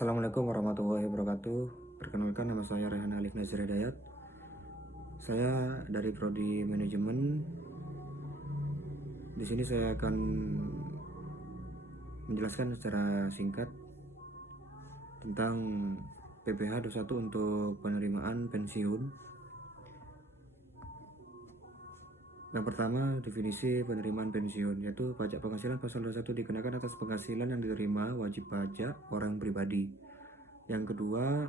Assalamualaikum warahmatullahi wabarakatuh. Perkenalkan, nama saya Rehan Alif Nazir Hidayat. Saya dari Prodi Manajemen. Di sini saya akan menjelaskan secara singkat tentang PPh 21 untuk penerimaan pensiun. Yang pertama, definisi penerimaan pensiun, yaitu pajak penghasilan pasal 21 dikenakan atas penghasilan yang diterima wajib pajak orang pribadi. Yang kedua,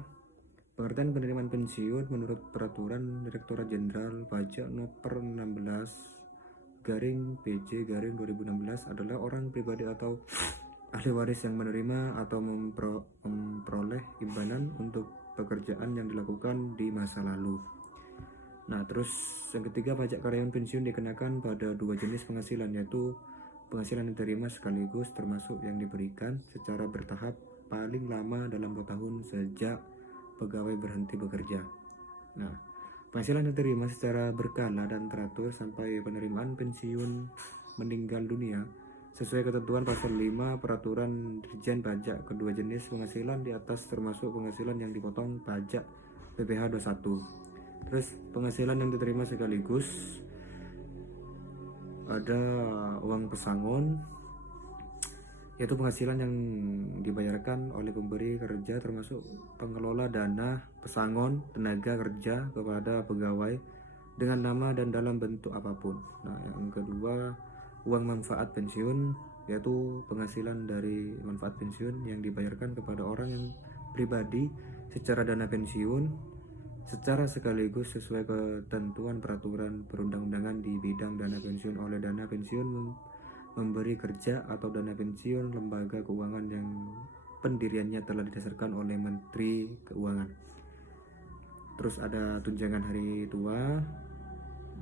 pengertian penerimaan pensiun menurut Peraturan Direktorat Jenderal Pajak Nomor 16 PJ 2016 adalah orang pribadi atau ahli waris yang menerima atau memperoleh imbalan untuk pekerjaan yang dilakukan di masa lalu. Nah, terus yang ketiga, pajak karyawan pensiun dikenakan pada dua jenis penghasilan, yaitu penghasilan yang diterima sekaligus termasuk yang diberikan secara bertahap paling lama dalam 2 tahun sejak pegawai berhenti bekerja. Nah, penghasilan yang diterima secara berkala dan teratur sampai penerimaan pensiun meninggal dunia sesuai ketentuan pasal 5 Peraturan Dirjen Pajak. Kedua jenis penghasilan di atas termasuk penghasilan yang dipotong pajak PPh 21. Terus penghasilan yang diterima sekaligus ada uang pesangon, yaitu penghasilan yang dibayarkan oleh pemberi kerja termasuk pengelola dana pesangon tenaga kerja kepada pegawai dengan nama dan dalam bentuk apapun. Nah, yang kedua, uang manfaat pensiun, yaitu penghasilan dari manfaat pensiun yang dibayarkan kepada orang yang pribadi secara dana pensiun secara sekaligus sesuai ketentuan peraturan perundang-undangan di bidang dana pensiun oleh dana pensiun memberi kerja atau dana pensiun lembaga keuangan yang pendiriannya telah didasarkan oleh Menteri Keuangan. Terus ada tunjangan hari tua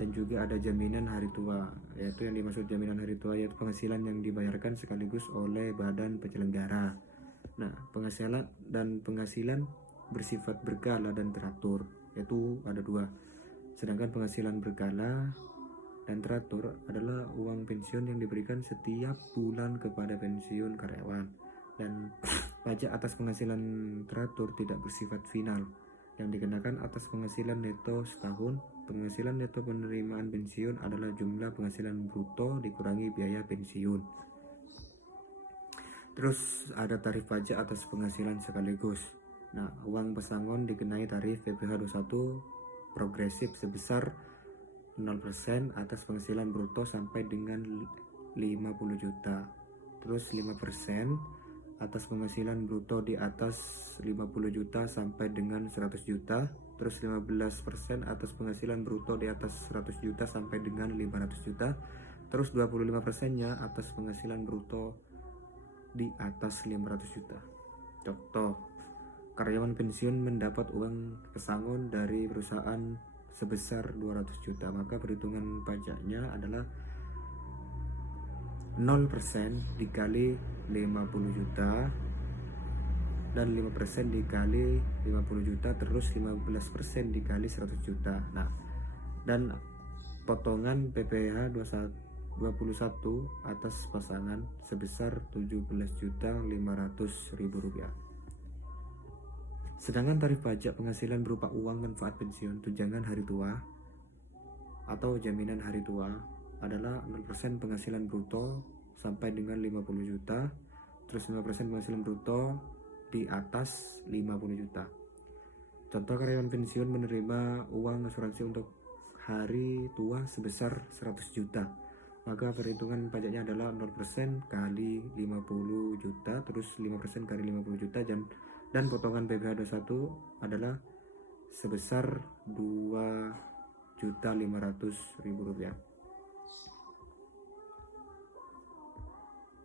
dan juga ada jaminan hari tua, yaitu yang dimaksud jaminan hari tua yaitu penghasilan yang dibayarkan sekaligus oleh badan penyelenggara. Nah, penghasilan bersifat berkala dan teratur, yaitu ada dua. Sedangkan penghasilan berkala dan teratur adalah uang pensiun yang diberikan setiap bulan kepada pensiun karyawan, dan pajak atas penghasilan teratur tidak bersifat final yang dikenakan atas penghasilan neto setahun. Penghasilan neto penerimaan pensiun adalah jumlah penghasilan bruto dikurangi biaya pensiun. Terus ada tarif pajak atas penghasilan sekaligus. Nah, uang pesangon dikenai tarif PPh 21 progresif sebesar 0% atas penghasilan bruto sampai dengan 50 juta. Terus 5% atas penghasilan bruto di atas 50 juta sampai dengan 100 juta. Terus 15% atas penghasilan bruto di atas 100 juta sampai dengan 500 juta. Terus 25%-nya atas penghasilan bruto di atas 500 juta. Contoh, karyawan pensiun mendapat uang pesangon dari perusahaan sebesar 200 juta, maka perhitungan pajaknya adalah 0% dikali 50 juta dan 5% dikali 50 juta terus 15% dikali 100 juta. Nah, dan potongan PPh 21 atas pasangan sebesar 17.500.000 rupiah. Sedangkan tarif pajak penghasilan berupa uang manfaat pensiun, tunjangan hari tua atau jaminan hari tua adalah 0% penghasilan bruto sampai dengan 50 juta, terus 5% penghasilan bruto di atas 50 juta. Contoh, karyawan pensiun menerima uang asuransi untuk hari tua sebesar 100 juta. Maka perhitungan pajaknya adalah 0% kali 50 juta terus 5% kali 50 juta dan potongan PPh 21 adalah sebesar 2.500.000 rupiah.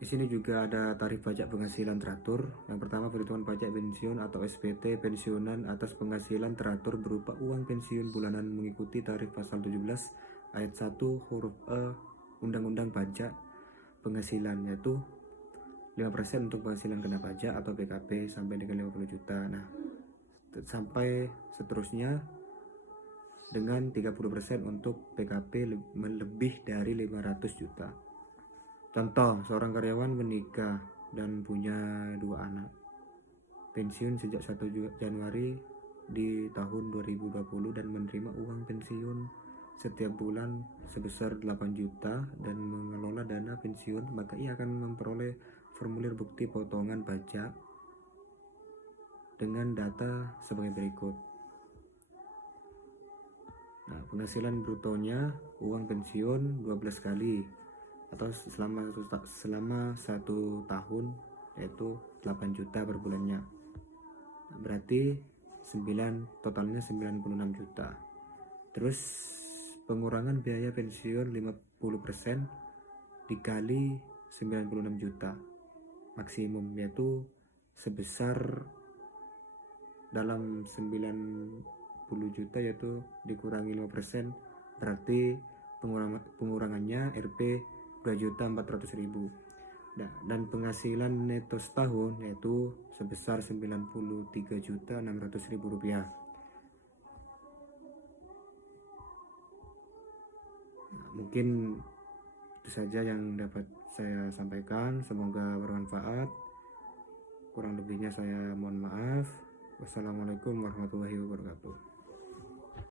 Di sini juga ada tarif pajak penghasilan teratur. Yang pertama, perhitungan pajak pensiun atau SPT pensiunan atas penghasilan teratur berupa uang pensiun bulanan mengikuti tarif pasal 17 ayat 1 huruf E Undang-Undang Pajak Penghasilan, yaitu 5% untuk penghasilan kena pajak atau PKP sampai dengan 50 juta. Nah, sampai seterusnya dengan 30% untuk PKP lebih dari 500 juta. Contoh, seorang karyawan menikah dan punya 2 anak. pensiun sejak 1 Januari di tahun 2020 dan menerima uang pensiun setiap bulan sebesar 8 juta dan mengelola dana pensiun, maka ia akan memperoleh formulir bukti potongan pajak dengan data sebagai berikut. Nah, penghasilan brutonya uang pensiun 12 kali atau selama 1 tahun, yaitu 8 juta per bulannya. Berarti totalnya 96 juta. Terus pengurangan biaya pensiun 50% dikali 96 juta maksimum, yaitu sebesar dalam 90 juta yaitu dikurangi 5%, berarti pengurangannya Rp 2.400.000. Dan penghasilan neto setahun yaitu sebesar Rp93.600.000. Mungkin itu saja yang dapat saya sampaikan, semoga bermanfaat. Kurang lebihnya saya mohon maaf. Wassalamualaikum warahmatullahi wabarakatuh.